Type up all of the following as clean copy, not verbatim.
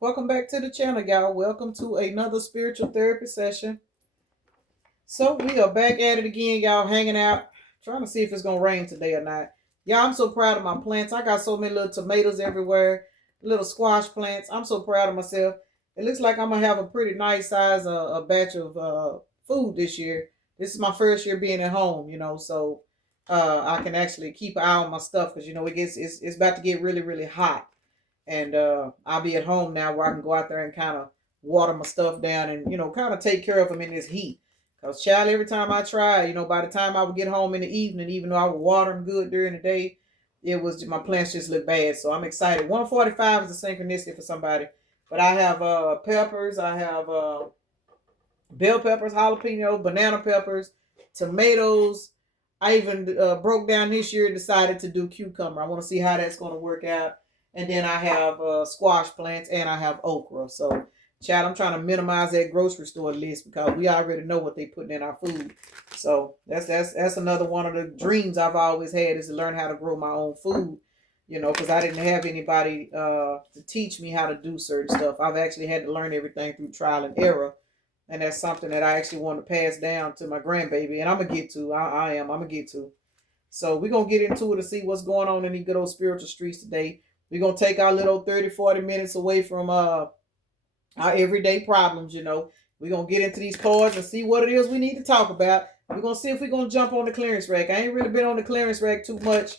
Welcome back to the channel, y'all. Welcome to another spiritual therapy session. So we are back at it again, y'all, hanging out, trying to see if it's gonna rain today or not. Y'all, I'm so proud of my plants. I got so many little tomatoes everywhere, little squash plants. I'm so proud of myself. It looks like I'm gonna have a pretty nice size a batch of food this year. This is my first year being at home, so I can actually keep an eye on my stuff because it's about to get really really hot. And I'll be at home now where I can go out there and kind of water my stuff down and kind of take care of them in this heat. Cause child, every time I try, by the time I would get home in the evening, even though I would water them good during the day, it was my plants just look bad. So I'm excited. 145 is a synchronicity for somebody. But I have peppers, I have bell peppers, jalapeno, banana peppers, tomatoes. I even broke down this year and decided to do cucumber. I want to see how that's going to work out. And then I have squash plants and I have okra. So, Chad, I'm trying to minimize that grocery store list because we already know what they putting in our food. So that's another one of the dreams I've always had is to learn how to grow my own food. Because I didn't have anybody to teach me how to do certain stuff. I've actually had to learn everything through trial and error, and that's something that I actually want to pass down to my grandbaby, and I'm gonna get to. I'm gonna get to. So we're gonna get into it to see what's going on in these good old spiritual streets today. We're gonna take our little 30, 40 minutes away from our everyday problems. We're gonna get into these cards and see what it is we need to talk about. We're gonna see if we're gonna jump on the clearance rack. I ain't really been on the clearance rack too much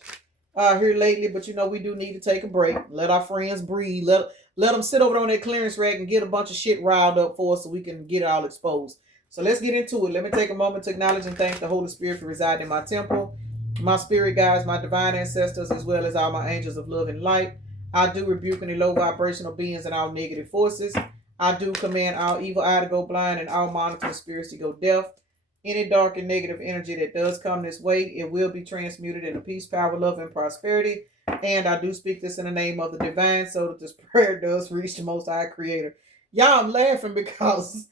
here lately, but we do need to take a break. Let our friends breathe. Let them sit over on that clearance rack and get a bunch of shit riled up for us so we can get it all exposed. So let's get into it. Let me take a moment to acknowledge and thank the Holy Spirit for residing in my temple, my spirit guides, my divine ancestors, as well as all my angels of love and light. I do rebuke any low vibrational beings and all negative forces. I do command all evil eye to go blind and all monitoring spirits to go deaf. Any dark and negative energy that does come this way, it will be transmuted into peace, power, love, and prosperity. And I do speak this in the name of the divine so that this prayer does reach the Most High Creator. Y'all, I'm laughing because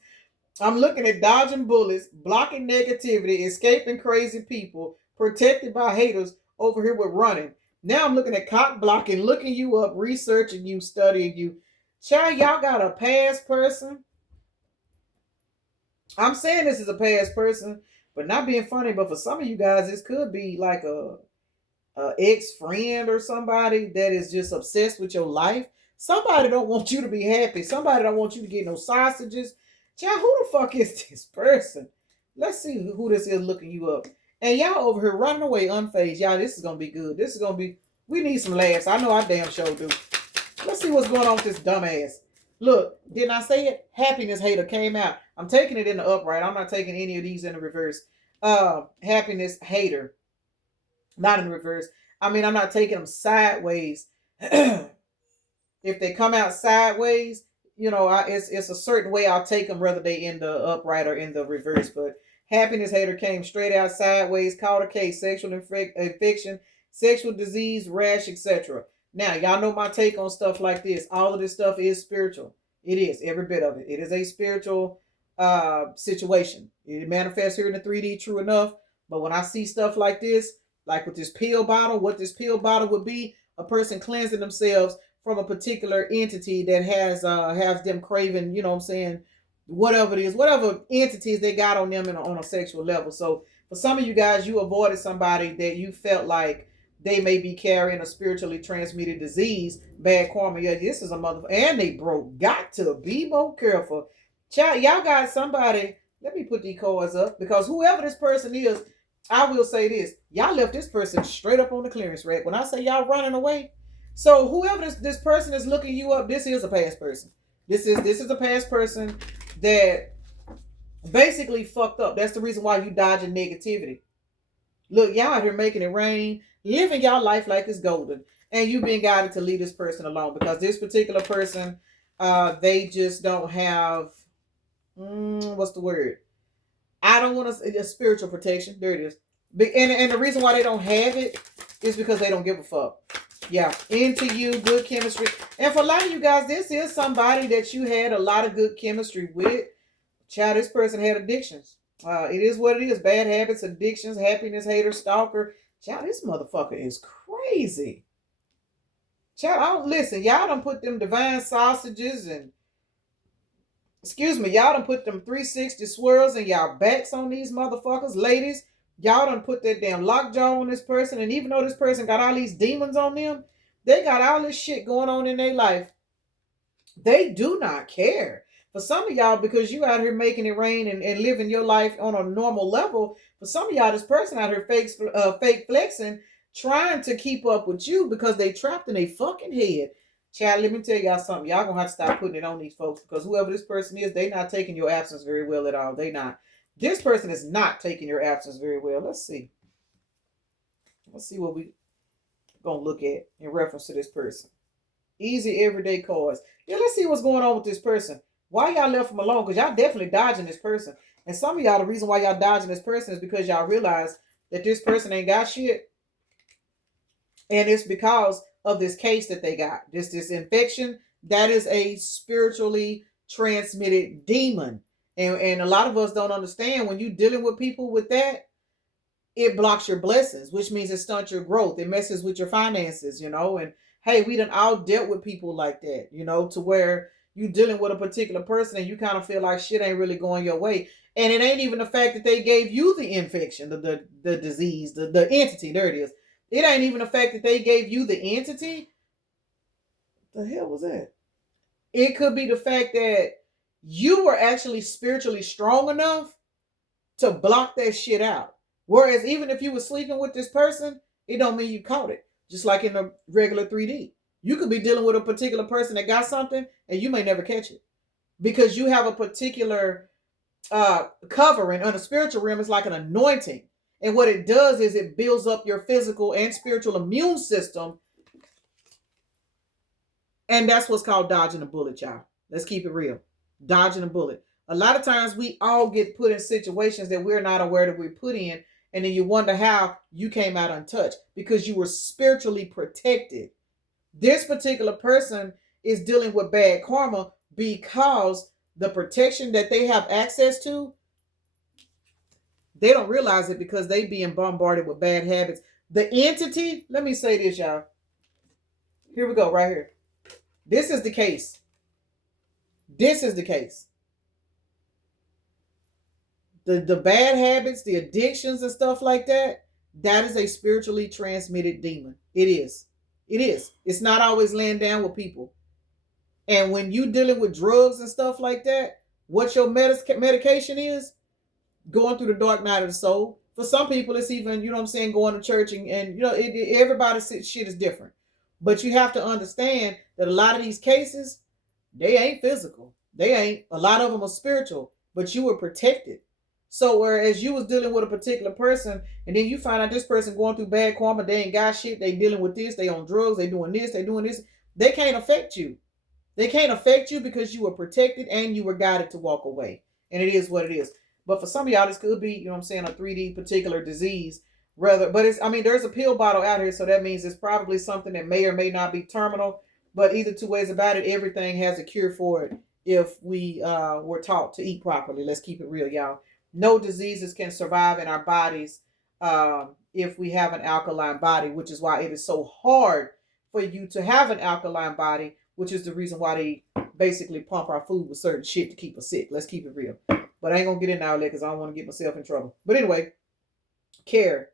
I'm looking at dodging bullets, blocking negativity, escaping crazy people, protected by haters over here with running. Now I'm looking at cock blocking, looking you up, researching you, studying you. Child, y'all got a past person. I'm saying this is a past person, but not being funny. But for some of you guys, this could be like a ex friend or somebody that is just obsessed with your life. Somebody don't want you to be happy. Somebody don't want you to get no sausages. Child, who the fuck is this person? Let's see who this is looking you up. And y'all over here running away unfazed. Y'all, this is gonna be good. This is gonna be. We need some laughs. I know I damn sure do. Let's see what's going on with this dumbass. Look, didn't I say it? Happiness hater came out. I'm taking it in the upright. I'm not taking any of these in the reverse. Happiness hater. Not in the reverse. I mean, I'm not taking them sideways. If they come out sideways, it's a certain way I'll take them, whether they in the upright or in the reverse. But happiness hater came straight out sideways, caught a case, sexual infection, sexual disease, rash, etc. Now, y'all know my take on stuff like this. All of this stuff is spiritual. It is, every bit of it. It is a spiritual situation. It manifests here in the 3D, true enough. But when I see stuff like this, like with this pill bottle, what this pill bottle would be, a person cleansing themselves from a particular entity that has them craving, you know what I'm saying, whatever it is, whatever entities they got on them on a sexual level. So for some of you guys, you avoided somebody that you felt like they may be carrying a spiritually transmitted disease, bad karma. Yeah, this is a motherfucker. And they broke. Got to be more careful. Child, y'all got somebody. Let me put these cards up because whoever this person is, I will say this. Y'all left this person straight up on the clearance rack. When I say y'all running away, so whoever this person is looking you up, this is a past person. This is a past person that basically fucked up. That's the reason why you dodging negativity. Look, y'all out here making it rain, living y'all life like it's golden, and you being guided to leave this person alone because this particular person, they just don't have, what's the word? I don't want to, spiritual protection. There it is. And the reason why they don't have it is because they don't give a fuck. Yeah, into you, good chemistry. And for a lot of you guys, this is somebody that you had a lot of good chemistry with. Child, this person had addictions. It is what it is. Bad habits, addictions, happiness, hater, stalker. Child, this motherfucker is crazy. Child, I don't listen. Y'all done put them divine sausages and y'all done put them 360 swirls in y'all backs on these motherfuckers, ladies. Y'all done put that damn lockjaw on this person, and even though this person got all these demons on them, they got all this shit going on in their life. They do not care. For some of y'all, because you out here making it rain and living your life on a normal level, for some of y'all, this person out here fake flexing, trying to keep up with you because they trapped in a fucking head. Child, let me tell y'all something. Y'all gonna have to stop putting it on these folks because whoever this person is, they not taking your absence very well at all. They not. This person is not taking your absence very well. Let's see. Let's see what we gonna look at in reference to this person. Easy everyday cards. Yeah, let's see what's going on with this person. Why y'all left them alone? Because y'all definitely dodging this person. And some of y'all, the reason why y'all dodging this person is because y'all realize that this person ain't got shit. And it's because of this case that they got. This infection, that is a spiritually transmitted demon. And a lot of us don't understand when you dealing with people with that, it blocks your blessings, which means it stunts your growth. It messes with your finances, and hey, we done all dealt with people like that, to where you dealing with a particular person and you kind of feel like shit ain't really going your way. And it ain't even the fact that they gave you the infection, the disease, the entity. There it is. It ain't even the fact that they gave you the entity. The hell was that? It could be the fact that you were actually spiritually strong enough to block that shit out. Whereas even if you were sleeping with this person, it don't mean you caught it. Just like in the regular 3D. You could be dealing with a particular person that got something and you may never catch it. Because you have a particular covering on the spiritual realm. It's like an anointing. And what it does is it builds up your physical and spiritual immune system. And that's what's called dodging a bullet, y'all. Let's keep it real. Dodging a bullet. A lot of times we all get put in situations that we're not aware that we're put in. And then you wonder how you came out untouched because you were spiritually protected. This particular person is dealing with bad karma because the protection that they have access to, they don't realize it because they being bombarded with bad habits. The entity, let me say this, y'all. Here we go, right here. This is the case. This is the case. The bad habits, the addictions and stuff like that, that is a spiritually transmitted demon. It is. It is. It's not always laying down with people. And when you dealing with drugs and stuff like that, what your medication is, going through the dark night of the soul. For some people, it's even, going to church and everybody's shit is different. But you have to understand that a lot of these cases, they ain't physical. They ain't. A lot of them are spiritual, but you were protected. So whereas you was dealing with a particular person, and then you find out this person going through bad karma, they ain't got shit, they dealing with this, they on drugs, they doing this, they can't affect you. They can't affect you because you were protected and you were guided to walk away. And it is what it is. But for some of y'all, this could be, a 3D particular disease. But there's a pill bottle out here, so that means it's probably something that may or may not be terminal. But either two ways about it, everything has a cure for it if we were taught to eat properly. Let's keep it real, y'all. No diseases can survive in our bodies if we have an alkaline body, which is why it is so hard for you to have an alkaline body, which is the reason why they basically pump our food with certain shit to keep us sick. Let's keep it real. But I ain't going to get in now because I don't want to get myself in trouble. But anyway, care.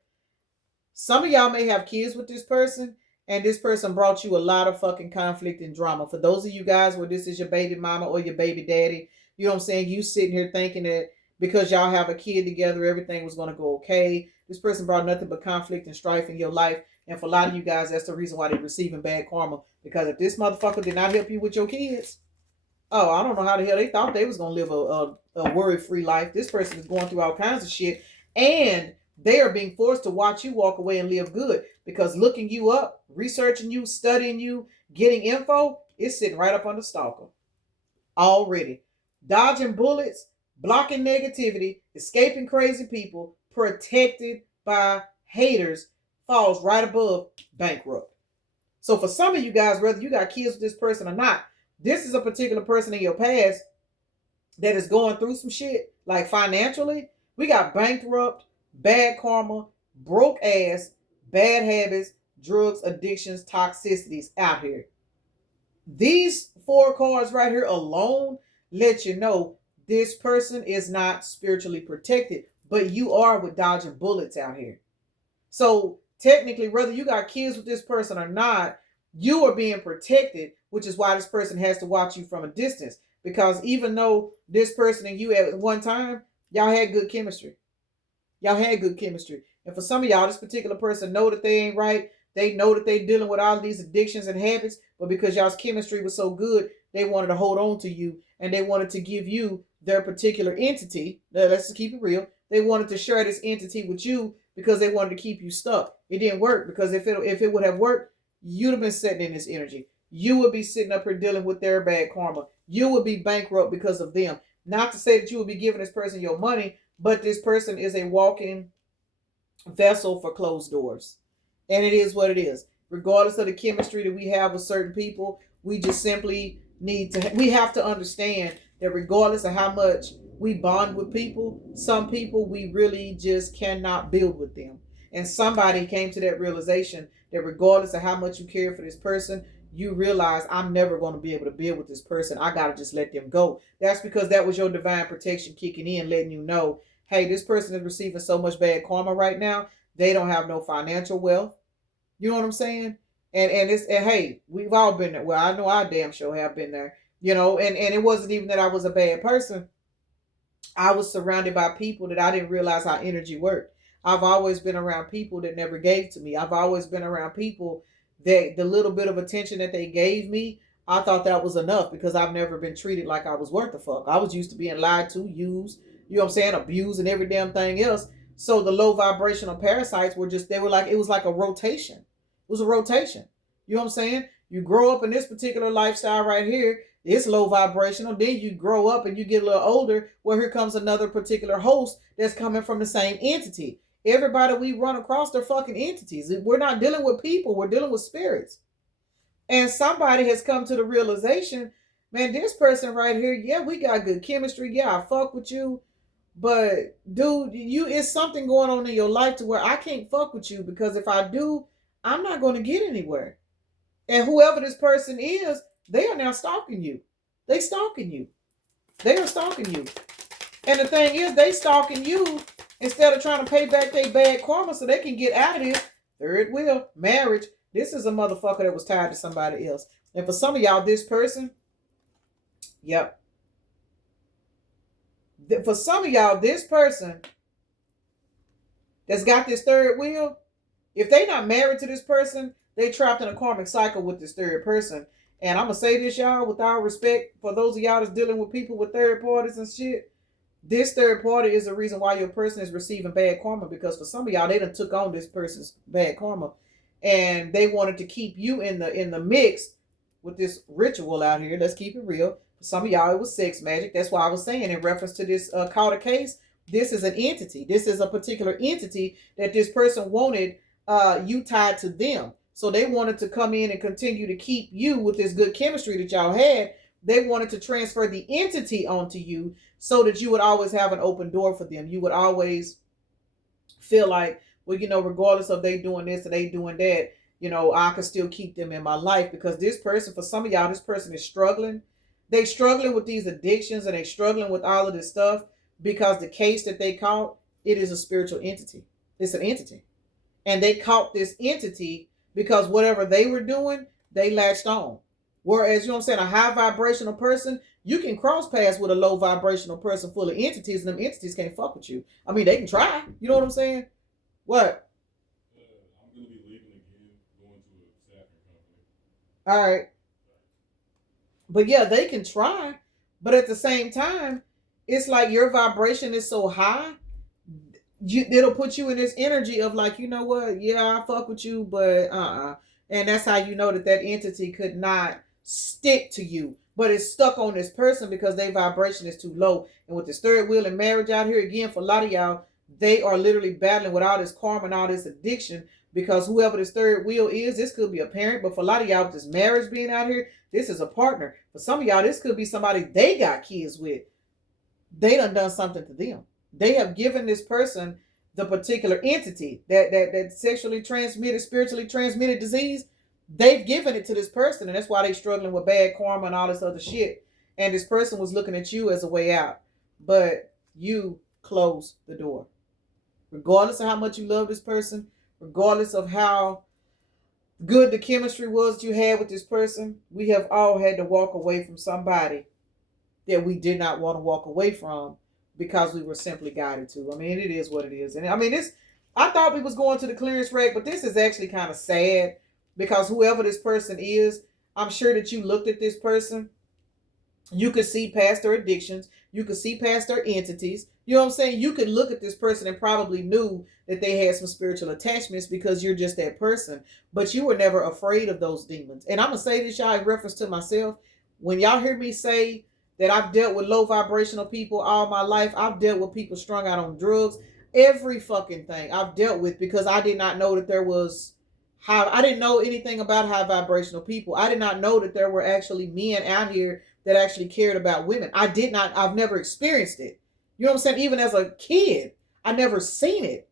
Some of y'all may have kids with this person, and this person brought you a lot of fucking conflict and drama. For those of you guys where this is your baby mama or your baby daddy, you sitting here thinking that because y'all have a kid together, everything was going to go okay. This person brought nothing but conflict and strife in your life. And for a lot of you guys, that's the reason why they're receiving bad karma. Because if this motherfucker did not help you with your kids, oh, I don't know how the hell they thought they was going to live a worry-free life. This person is going through all kinds of shit. And they are being forced to watch you walk away and live good. Because looking you up, researching you, studying you, getting info, it's sitting right up on the stalker. Already. Dodging bullets, blocking negativity, escaping crazy people, protected by haters, falls right above bankrupt. So for some of you guys, whether you got kids with this person or not, this is a particular person in your past that is going through some shit, like financially. We got bankrupt, bad karma, broke ass, bad habits, drugs, addictions, toxicities out here. These 4 cards right here alone let you know this person is not spiritually protected, but you are with dodging bullets out here. So technically, whether you got kids with this person or not, you are being protected, which is why this person has to watch you from a distance. Because even though this person and you at one time, y'all had good chemistry. Y'all had good chemistry. And for some of y'all, this particular person know that they ain't right. They know that they dealing with all these addictions and habits, but because y'all's chemistry was so good, they wanted to hold on to you and they wanted to give you their particular entity. Let's just keep it real. They wanted to share this entity with you because they wanted to keep you stuck. It didn't work because if it would have worked, you'd have been sitting in this energy. You would be sitting up here dealing with their bad karma. You would be bankrupt because of them. Not to say that you would be giving this person your money, but this person is a walking vessel for closed doors. And it is what it is. Regardless of the chemistry that we have with certain people, we just simply we have to understand that regardless of how much we bond with people, some people we really just cannot build with them. And somebody came to that realization that regardless of how much you care for this person, you realize I'm never going to be able to build with this person. I got to just let them go. That's because that was your divine protection kicking in, letting you know, hey, this person is receiving so much bad karma right now. They don't have no financial wealth. You know what I'm saying? And hey, we've all been there. Well, I know I damn sure have been there. And it wasn't even that I was a bad person. I was surrounded by people that I didn't realize how energy worked. I've always been around people that never gave to me. I've always been around people that the little bit of attention that they gave me, I thought that was enough because I've never been treated like I was worth the fuck. I was used to being lied to, used, you know what I'm saying, abused and every damn thing else. So the low vibrational parasites were just, it was like a rotation. It was a rotation. You know what I'm saying? You grow up in this particular lifestyle right here. It's low vibrational. Then you grow up and you get a little older. Well, here comes another particular host that's coming from the same entity. Everybody we run across, they're fucking entities. We're not dealing with people. We're dealing with spirits. And somebody has come to the realization, man, this person right here, yeah, we got good chemistry. Yeah, I fuck with you. But dude, it's something going on in your life to where I can't fuck with you because if I do, I'm not going to get anywhere. And whoever this person is, they are now stalking you. They stalking you. They are stalking you. And the thing is, they stalking you instead of trying to pay back their bad karma so they can get out of this. Third wheel, marriage. This is a motherfucker that was tied to somebody else. And for some of y'all, this person, yep. For some of y'all, this person that's got this third wheel, if they not married to this person, they trapped in a karmic cycle with this third person. And I'm going to say this, y'all, with all respect for those of y'all that's dealing with people with third parties and shit. This third party is the reason why your person is receiving bad karma, because for some of y'all, they done took on this person's bad karma and they wanted to keep you in the mix with this ritual out here. Let's keep it real. For some of y'all, it was sex magic. That's why I was saying in reference to this Calder case, this is an entity. This is a particular entity that this person wanted you tied to them. So they wanted to come in and continue to keep you with this good chemistry that y'all had. They wanted to transfer the entity onto you so that you would always have an open door for them. You would always feel like, well, regardless of they doing this or they doing that, I can still keep them in my life because this person, for some of y'all, this person is struggling. They struggling with these addictions and they struggling with all of this stuff because the case that they caught, it is a spiritual entity. It's an entity. And they caught this entity because whatever they were doing, they latched on. Whereas, you know what I'm saying, a high vibrational person, you can cross paths with a low vibrational person full of entities, and them entities can't fuck with you. I mean, they can try. You know what I'm saying? What? I'm going to be leaving again, going to a staffing company. All right. But yeah, they can try. But at the same time, it's like your vibration is so high, it'll put you in this energy of like, you know what? Yeah, I fuck with you, but And that's how you know that entity could not stick to you, but it's stuck on this person because their vibration is too low. And with this third wheel and marriage out here, again, for a lot of y'all, they are literally battling with all this karma and all this addiction because whoever this third wheel is, this could be a parent, but for a lot of y'all, with this marriage being out here, this is a partner. For some of y'all, this could be somebody they got kids with. They done something to them. They have given this person the particular entity, that sexually transmitted, spiritually transmitted disease, they've given it to this person, and that's why they're struggling with bad karma and all this other shit. And this person was looking at you as a way out, but you closed the door. Regardless of how much you love this person, regardless of how good the chemistry was that you had with this person, we have all had to walk away from somebody that we did not want to walk away from because we were simply guided to. I mean, it is what it is. And I mean, I thought we was going to the clearance rack, but this is actually kind of sad because whoever this person is, I'm sure that you looked at this person. You could see past their addictions. You could see past their entities. You know what I'm saying? You could look at this person and probably knew that they had some spiritual attachments because you're just that person. But you were never afraid of those demons. And I'm going to say this, y'all, in reference to myself. When y'all hear me say that I've dealt with low vibrational people all my life, I've dealt with people strung out on drugs, every fucking thing I've dealt with, because I did not know that there was I didn't know anything about high vibrational people. I did not know that there were actually men out here that actually cared about women. I've never experienced it. You know what I'm saying? Even as a kid, I never seen it.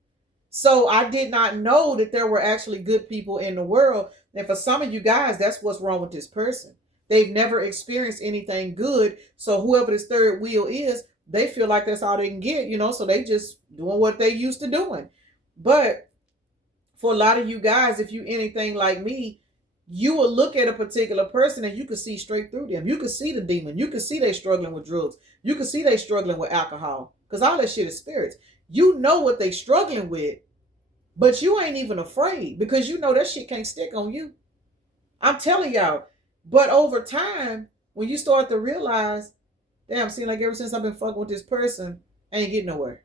So I did not know that there were actually good people in the world. And for some of you guys, that's what's wrong with this person. They've never experienced anything good. So whoever this third wheel is, they feel like that's all they can get, so they just doing what they used to doing. But for a lot of you guys, if you anything like me, you will look at a particular person and you can see straight through them. You can see the demon. You can see they struggling with drugs. You can see they struggling with alcohol, because all that shit is spirits. You know what they struggling with, but you ain't even afraid because you know that shit can't stick on you. I'm telling y'all. But over time, when you start to realize, damn, seems like ever since I've been fucking with this person, I ain't getting nowhere.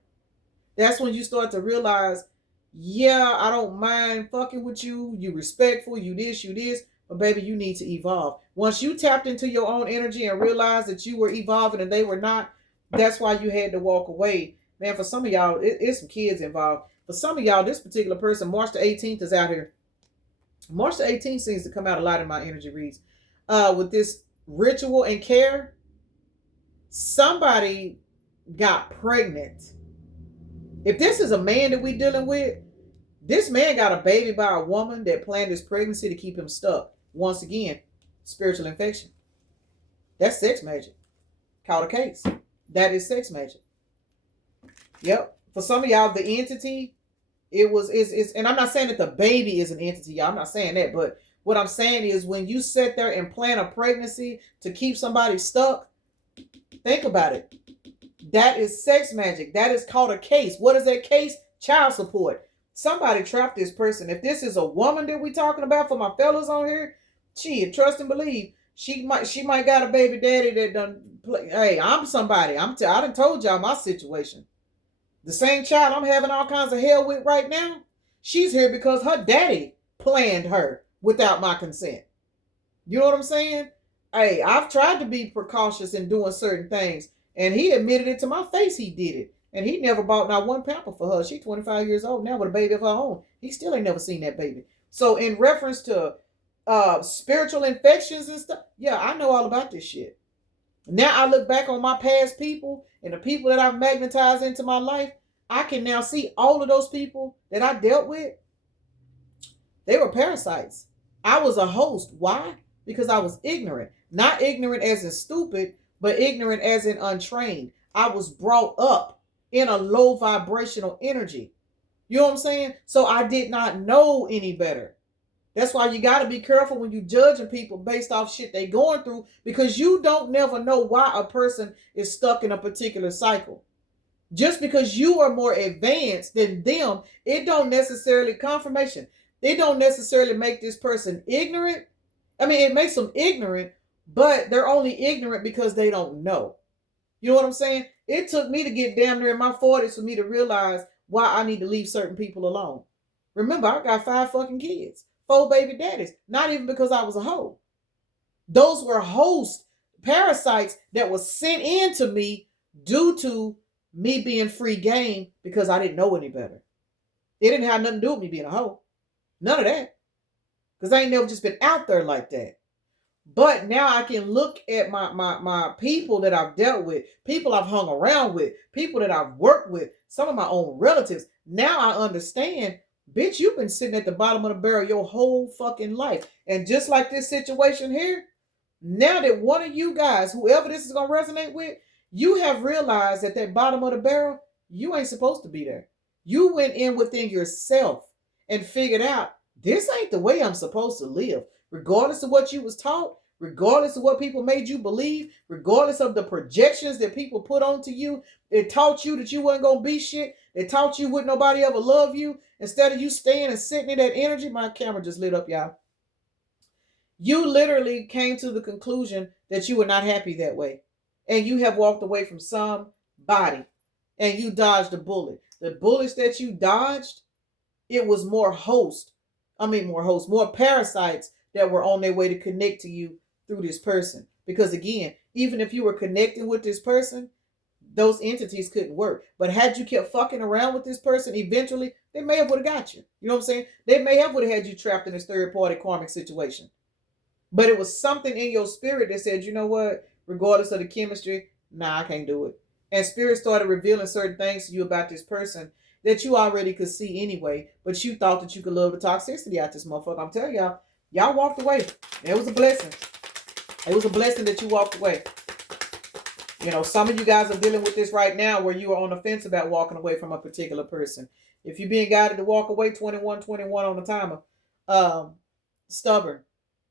That's when you start to realize, yeah, I don't mind fucking with you. You respectful, you this, but baby, you need to evolve. Once you tapped into your own energy and realized that you were evolving and they were not, that's why you had to walk away. Man, for some of y'all, it's some kids involved. For some of y'all, this particular person, March the 18th is out here. March the 18th seems to come out a lot in my energy reads. With this ritual and care, somebody got pregnant. If this is a man that we dealing with, this man got a baby by a woman that planned his pregnancy to keep him stuck. Once again, spiritual infection. That's sex magic. Caught a case. That is sex magic. Yep. For some of y'all, the entity, and I'm not saying that the baby is an entity, y'all. I'm not saying that, but what I'm saying is when you sit there and plan a pregnancy to keep somebody stuck, think about it. That is sex magic. That is called a case. What is that case? Child support. Somebody trapped this person. If this is a woman that we talking about, for my fellas on here, trust and believe. She might got a baby daddy that done play. Hey, I'm somebody. I done told y'all my situation. The same child I'm having all kinds of hell with right now, she's here because her daddy planned her without my consent. You know what I'm saying? Hey, I've tried to be precautious in doing certain things, and he admitted it to my face he did it. And he never bought not one pamper for her. She's 25 years old now with a baby of her own. He still ain't never seen that baby. So in reference to spiritual infections and stuff, yeah, I know all about this shit. Now I look back on my past people and the people that I've magnetized into my life, I can now see all of those people that I dealt with. They were parasites. I was a host. Why? Because I was ignorant. Not ignorant as in stupid, but ignorant as in untrained. I was brought up in a low vibrational energy. You know what I'm saying? So I did not know any better. That's why you got to be careful when you judging people based off shit they going through, because you don't never know why a person is stuck in a particular cycle. Just because you are more advanced than them, it don't necessarily confirmation. It don't necessarily make this person ignorant. I mean, it makes them ignorant, but they're only ignorant because they don't know. You know what I'm saying? It took me to get damn near in my 40s for me to realize why I need to leave certain people alone. Remember, I got 5 fucking kids, 4 baby daddies, not even because I was a hoe. Those were host parasites that was sent in to me due to me being free game because I didn't know any better. It didn't have nothing to do with me being a hoe. None of that. Because I ain't never just been out there like that. But now I can look at my people that I've dealt with, people I've hung around with, people that I've worked with, some of my own relatives. Now I understand, bitch, you've been sitting at the bottom of the barrel your whole fucking life. And just like this situation here, now that one of you guys, whoever this is going to resonate with, you have realized that that bottom of the barrel, you ain't supposed to be there. You went in within yourself and figured out this ain't the way I'm supposed to live. Regardless of what you was taught, regardless of what people made you believe, regardless of the projections that people put onto you, it taught you that you wasn't gonna be shit. It taught you would nobody ever love you. Instead of you staying and sitting in that energy, my camera just lit up, y'all. You literally came to the conclusion that you were not happy that way. And you have walked away from somebody and you dodged a bullet. The bullets that you dodged, it was more parasites that were on their way to connect to you through this person. Because again, even if you were connecting with this person, those entities couldn't work. But had you kept fucking around with this person, eventually they may have would have got you. You know what I'm saying? They may have would have had you trapped in this third party karmic situation. But it was something in your spirit that said, you know what? Regardless of the chemistry, nah, I can't do it. And spirit started revealing certain things to you about this person that you already could see anyway, but you thought that you could love the toxicity out this motherfucker. I'm telling y'all walked away. It was a blessing. It was a blessing that you walked away. You know, some of you guys are dealing with this right now where you are on the fence about walking away from a particular person. If you're being guided to walk away, 21 on the timer. Stubborn.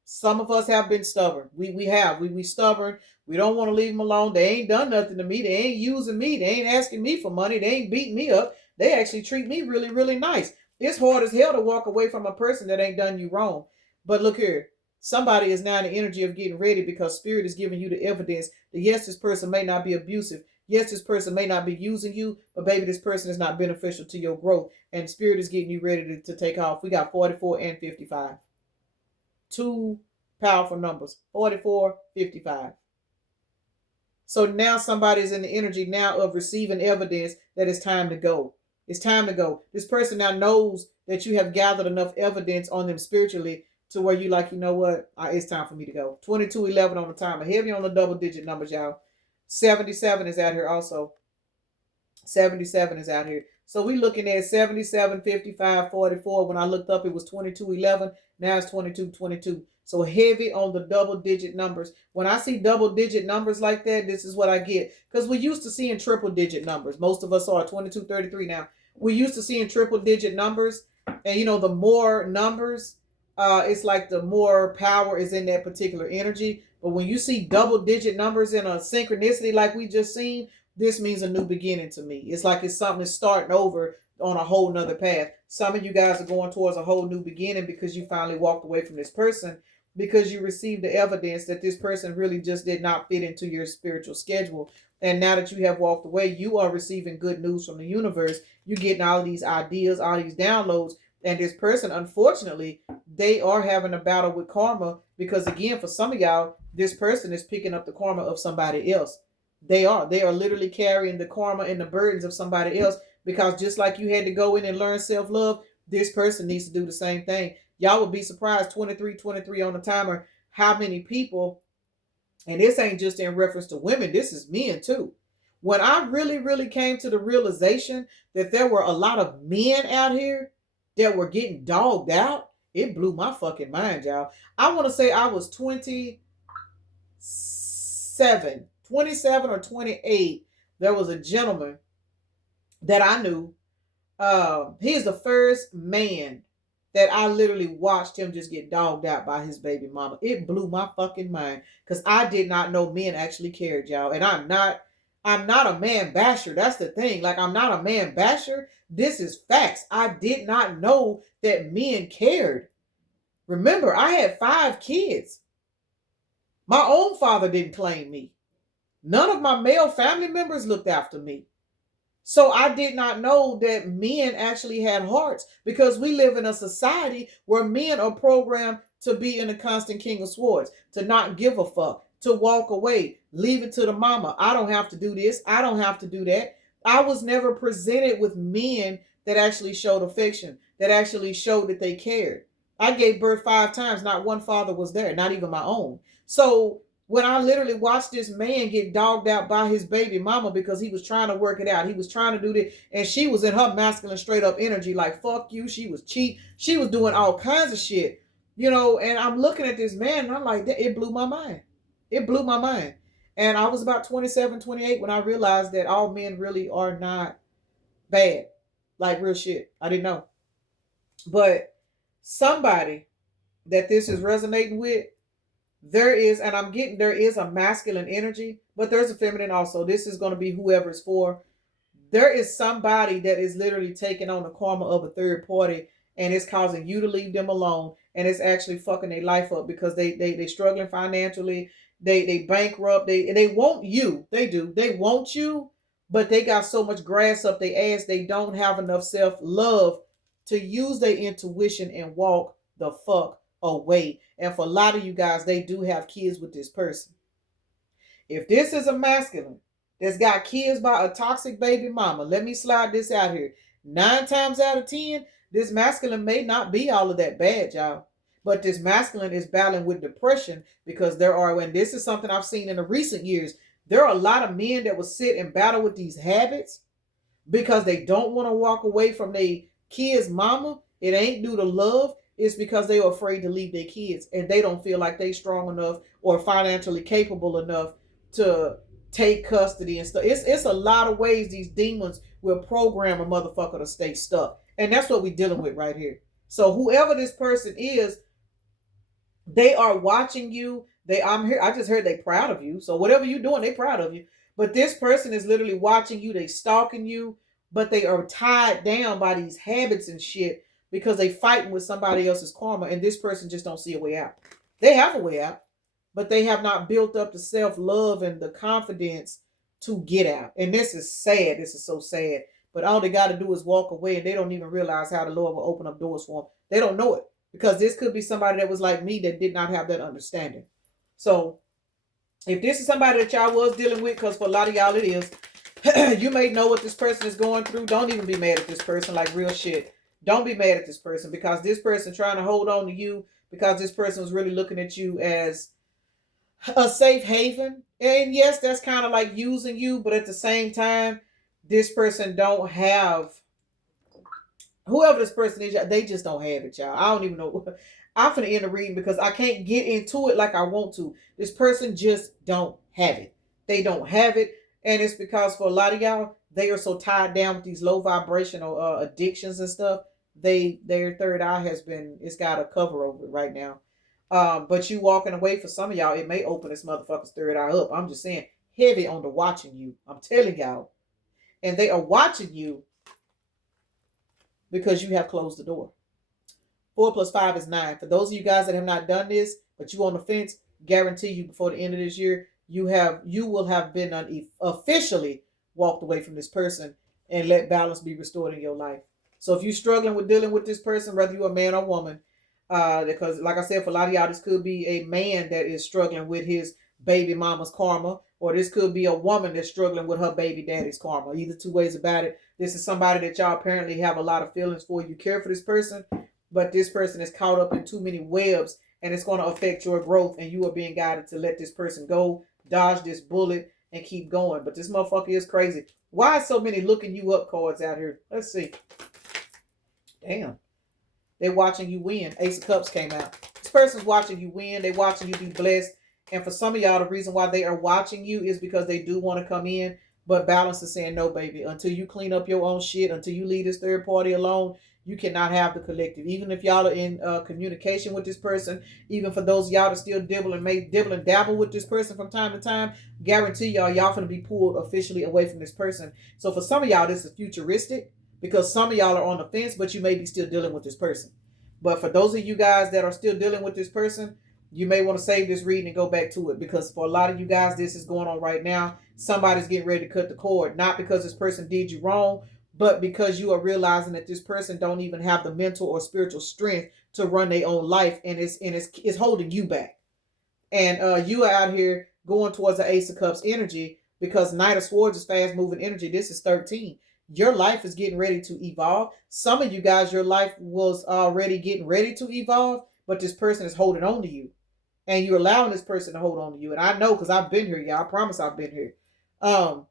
Some of us have been stubborn. We stubborn. We don't want to leave them alone. They ain't done nothing to me. They ain't using me. They ain't asking me for money. They ain't beating me up. They actually treat me really, really nice. It's hard as hell to walk away from a person that ain't done you wrong. But look here. Somebody is now in the energy of getting ready because spirit is giving you the evidence that yes, this person may not be abusive. Yes, this person may not be using you, but baby, this person is not beneficial to your growth. And spirit is getting you ready to take off. We got 44 and 55. Two powerful numbers, 44, 55. So now somebody's in the energy now of receiving evidence that it's time to go. It's time to go. This person now knows that you have gathered enough evidence on them spiritually to where you like, you know what? It's time for me to go. 2211 on the timer. Heavy on the double digit numbers, y'all. 77 is out here also. 77 is out here. So we looking at 77, 55, 44. When I looked up, it was 2211. Now it's 2222. So heavy on the double digit numbers. When I see double digit numbers like that, this is what I get. Because we're used to seeing triple digit numbers. Most of us are 2233 now. We're used to seeing triple digit numbers. And you know, the more numbers, it's like the more power is in that particular energy. But when you see double digit numbers in a synchronicity like we just seen, this means a new beginning to me. It's like it's something that's starting over on a whole nother path. Some of you guys are going towards a whole new beginning because you finally walked away from this person, because you received the evidence that this person really just did not fit into your spiritual schedule. And now that you have walked away, you are receiving good news from the universe. You're getting all these ideas, all these downloads. And this person, unfortunately, they are having a battle with karma because, again, for some of y'all, this person is picking up the karma of somebody else. They are literally carrying the karma and the burdens of somebody else, because just like you had to go in and learn self-love, this person needs to do the same thing. Y'all would be surprised, 23 on the timer, how many people, and this ain't just in reference to women, this is men too. When I really, really came to the realization that there were a lot of men out here that were getting dogged out, it blew my fucking mind, y'all. I want to say I was 27 or 28. There was a gentleman that I knew. He is the first man that I literally watched him just get dogged out by his baby mama. It blew my fucking mind because I did not know men actually cared, y'all. And I'm not a man basher. That's the thing. Like, I'm not a man basher. This is facts. I did not know that men cared. Remember, I had 5 kids. My own father didn't claim me. None of my male family members looked after me. So I did not know that men actually had hearts, because we live in a society where men are programmed to be in a constant king of swords, to not give a fuck, to walk away, leave it to the mama. I don't have to do this. I don't have to do that. I was never presented with men that actually showed affection, that actually showed that they cared. I gave birth 5 times. Not one father was there, not even my own. So when I literally watched this man get dogged out by his baby mama because he was trying to work it out, he was trying to do this, and she was in her masculine straight up energy, like fuck you. She was cheat. She was doing all kinds of shit, you know. And I'm looking at this man, and I'm like, it blew my mind. It blew my mind. And I was about 27, 28 when I realized that all men really are not bad, like real shit. I didn't know, but somebody that this is resonating with, there is, and I'm getting, there is a masculine energy, but there's a feminine also. This is going to be whoever's for. There is somebody that is literally taking on the karma of a third party, and it's causing you to leave them alone, and it's actually fucking their life up because they struggling financially. They bankrupt. They want you. They do. They want you, but they got so much grass up their ass. They don't have enough self love to use their intuition and walk the fuck away. And for a lot of you guys, they do have kids with this person. If this is a masculine that's got kids by a toxic baby mama, let me slide this out here. 9 times out of 10, this masculine may not be all of that bad, y'all. But this masculine is battling with depression because there are, and this is something I've seen in the recent years, there are a lot of men that will sit and battle with these habits because they don't want to walk away from their kids' mama. It ain't due to love. It's because they are afraid to leave their kids and they don't feel like they strong enough or financially capable enough to take custody and stuff. It's a lot of ways these demons will program a motherfucker to stay stuck. And that's what we're dealing with right here. So whoever this person is, they are watching you. I'm here. I just heard they proud of you. So whatever you're doing, they proud of you. But this person is literally watching you. They stalking you, but they are tied down by these habits and shit because they fighting with somebody else's karma, and this person just don't see a way out. They have a way out, but they have not built up the self-love and the confidence to get out. And this is sad. This is so sad. But all they got to do is walk away, and they don't even realize how the Lord will open up doors for them. They don't know it because this could be somebody that was like me that did not have that understanding. So if this is somebody that y'all was dealing with, because for a lot of y'all it is, you may know what this person is going through. Don't even be mad at this person, like real shit. Don't be mad at this person because this person trying to hold on to you because this person was really looking at you as a safe haven. And yes, that's kind of like using you, but at the same time, this person don't have, whoever this person is, they just don't have it, y'all. I don't even know. I'm finna end the reading because I can't get into it like I want to. This person just don't have it. They don't have it. And it's because for a lot of y'all, they are so tied down with these low vibrational addictions and stuff. Their third eye has been, it's got a cover over it right now. But you walking away, for some of y'all, it may open this motherfucker's third eye up. I'm just saying, heavy on the watching you. I'm telling y'all. And they are watching you because you have closed the door. 4 plus 5 is 9. For those of you guys that have not done this, but you on the fence, guarantee you before the end of this year, you will have been officially walked away from this person and let balance be restored in your life. So if you're struggling with dealing with this person, whether you're a man or woman, because like I said, for a lot of y'all, this could be a man that is struggling with his baby mama's karma, or this could be a woman that's struggling with her baby daddy's karma. Either two ways about it. This is somebody that y'all apparently have a lot of feelings for. You care for this person, but this person is caught up in too many webs, and it's going to affect your growth, and you are being guided to let this person go, dodge this bullet, and keep going. But this motherfucker is crazy. Why so many looking you up cards out here? Let's see. Damn. They're watching you win. Ace of Cups came out. This person's watching you win. They're watching you be blessed. And for some of y'all, the reason why they are watching you is because they do want to come in. But balance is saying, no, baby. Until you clean up your own shit, until you leave this third party alone, you cannot have the collective. Even if y'all are in communication with this person, even for those of y'all that still dibble and dabble with this person from time to time, guarantee y'all finna be pulled officially away from this person. So for some of y'all, this is futuristic because some of y'all are on the fence, but you may be still dealing with this person. But for those of you guys that are still dealing with this person, you may want to save this reading and go back to it, because for a lot of you guys, this is going on right now. Somebody's getting ready to cut the cord, not because this person did you wrong, but because you are realizing that this person don't even have the mental or spiritual strength to run their own life, and it's holding you back. And you are out here going towards the Ace of Cups energy, because Knight of Swords is fast moving energy. This is 13. Your life is getting ready to evolve. Some of you guys, your life was already getting ready to evolve, but this person is holding on to you. and you're allowing this person to hold on to you. And I know because I've been here, y'all. I promise I've been here. Um,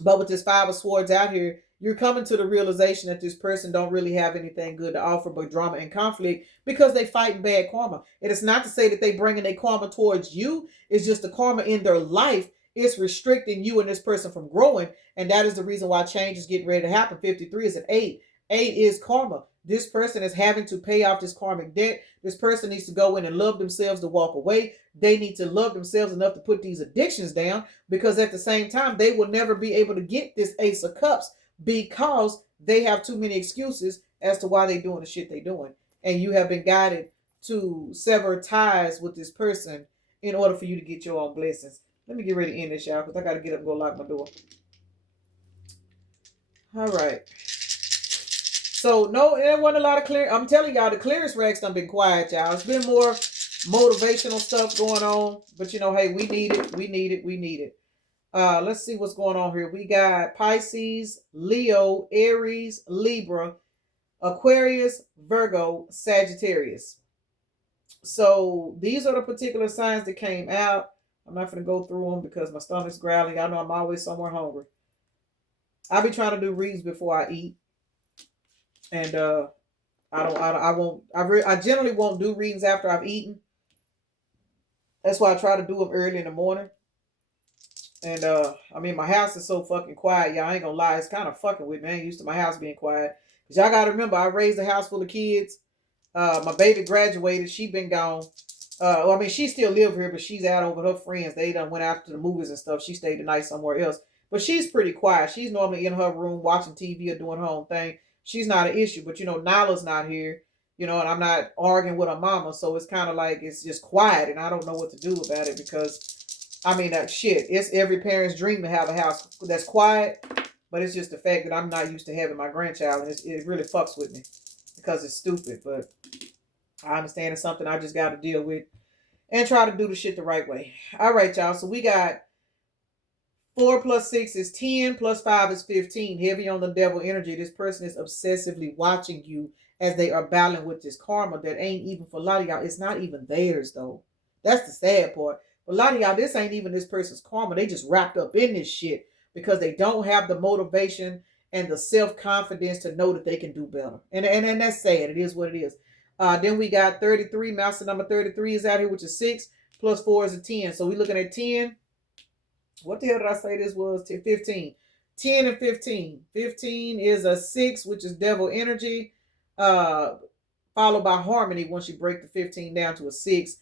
but with this Five of Swords out here, you're coming to the realization that this person don't really have anything good to offer but drama and conflict because they fight bad karma. It is not to say that they bringing their karma towards you. It's just the karma in their life is restricting you and this person from growing. And that is the reason why change is getting ready to happen. 53 is an 8. 8 is karma. This person is having to pay off this karmic debt. This person needs to go in and love themselves to walk away. They need to love themselves enough to put these addictions down, because at the same time, they will never be able to get this Ace of Cups because they have too many excuses as to why they're doing the shit they're doing. And you have been guided to sever ties with this person in order for you to get your own blessings. Let me get ready to end this, y'all, because I got to get up and go lock my door. All right. So, no, there wasn't a lot of clear. I'm telling y'all, the clearance racks done been quiet, y'all. It's been more motivational stuff going on. But, you know, hey, we need it. We need it. We need it. Let's see what's going on here. We got Pisces, Leo, Aries, Libra, Aquarius, Virgo, Sagittarius. So these are the particular signs that came out. I'm not going to go through them because my stomach's growling. I know I'm always somewhere hungry. I be trying to do reads before I eat. And I generally won't do readings after I've eaten. That's why I try to do them early in the morning. And I mean, my house is so fucking quiet, y'all. I ain't gonna lie, it's kind of fucking with me. I ain't used to my house being quiet. Cause y'all gotta remember, I raised a house full of kids. My baby graduated. She been gone. Well, I mean, she still live here, but she's out over her friends. They done went out to the movies and stuff. She stayed the night somewhere else. But she's pretty quiet. She's normally in her room watching TV or doing her own thing. She's not an issue. But, you know, Nyla's not here, you know, and I'm not arguing with her mama. So it's kind of like it's just quiet, and I don't know what to do about it because, I mean, shit, it's every parent's dream to have a house that's quiet. But it's just the fact that I'm not used to having my grandchild, and it really fucks with me because it's stupid. But I understand it's something I just got to deal with and try to do the shit the right way. All right, y'all. So we got 4 plus 6 is 10, plus 5 is 15. Heavy on the devil energy. This person is obsessively watching you as they are battling with this karma that ain't even, for a lot of y'all, it's not even theirs, though. That's the sad part. For a lot of y'all, this ain't even this person's karma. They just wrapped up in this shit because they don't have the motivation and the self-confidence to know that they can do better. And that's sad. It is what it is. Then we got 33. Master number 33 is out here, which is 6, plus 4 is a 10. So we're looking at 10. What the hell did I say this was? 15. 10 and 15. 15 is a 6, which is devil energy, followed by harmony once you break the 15 down to a 6,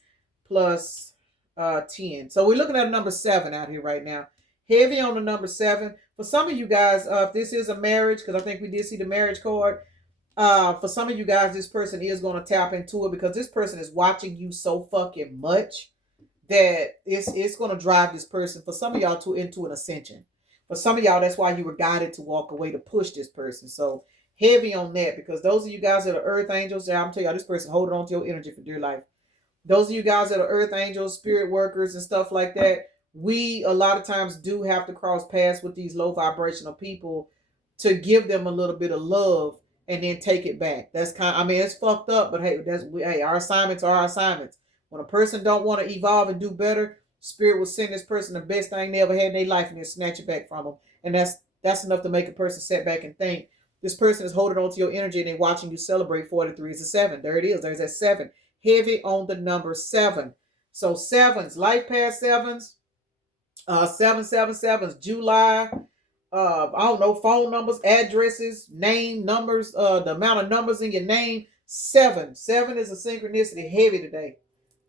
plus 10. So we're looking at a number 7 out here right now. Heavy on the number 7. For some of you guys, if this is a marriage, because I think we did see the marriage card, for some of you guys, this person is going to tap into it because this person is watching you so fucking much that it's going to drive this person, for some of y'all, into an ascension. For some of y'all, that's why you were guided to walk away, to push this person. So heavy on that, because those of you guys that are earth angels, I'm telling y'all, this person holding on to your energy for dear life. Those of you guys that are earth angels, spirit workers and stuff like that, we a lot of times do have to cross paths with these low vibrational people to give them a little bit of love and then take it back. That's I mean, it's fucked up, but hey, our assignments are our assignments. When a person don't want to evolve and do better, spirit will send this person the best thing they ever had in their life and then snatch it back from them. And that's enough to make a person sit back and think. This person is holding on to your energy and they're watching you celebrate. 43 is a 7. There it is. There's that 7. Heavy on the number 7. So 7s, life path 7s, 777s, July, I don't know, phone numbers, addresses, name, numbers, the amount of numbers in your name. 7 is a synchronicity. Heavy today.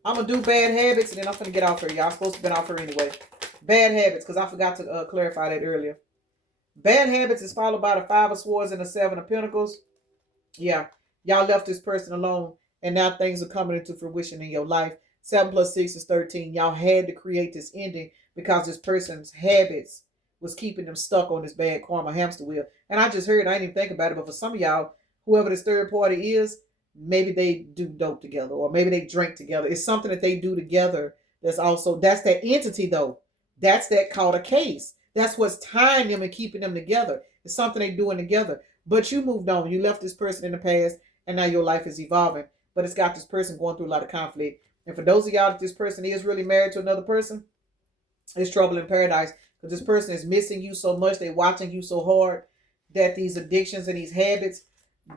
I'm going to do bad habits and then I'm going to get off here. Y'all supposed to be off here anyway. Bad habits, because I forgot to clarify that earlier. Bad habits is followed by the 5 of Swords and the 7 of Pentacles. Yeah, y'all left this person alone and now things are coming into fruition in your life. 7 plus 6 is 13. Y'all had to create this ending because this person's habits was keeping them stuck on this bad karma hamster wheel. And I just heard, I didn't even think about it, but for some of y'all, whoever this third party is, maybe they do dope together or maybe they drink together. It's something that they do together. That's that entity though. That's that called a case. That's what's tying them and keeping them together. It's something they're doing together. But you moved on. You left this person in the past and now your life is evolving. But it's got this person going through a lot of conflict. And for those of y'all that this person is really married to another person, it's trouble in paradise, because this person is missing you so much, they're watching you so hard, that these addictions and these habits,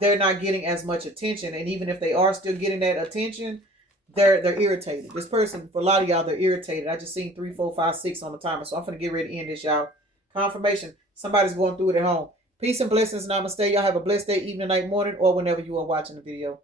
they're not getting as much attention. And even if they are still getting that attention, they're irritated. This person, for a lot of y'all, they're irritated. I just seen 3, 4, 5, 6 on the timer, so I'm gonna get ready to end this, y'all. Confirmation: somebody's going through it at home. Peace and blessings. Namaste. Y'all have a blessed day, evening, night, morning, or whenever you are watching the video.